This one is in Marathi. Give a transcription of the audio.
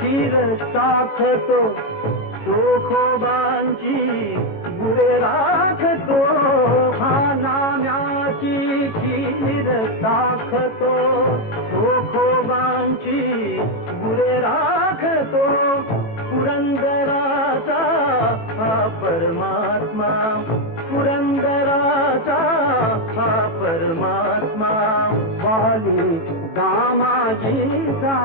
खीर साखतो चोखोबांची गुरे राखतो हा नाम्याची खीर साखतो चोखोबांची गुरे राखतो पुरंदराचा हा परमात्मा पुरंदराचा हा परमात्मा वाली दामाजीचा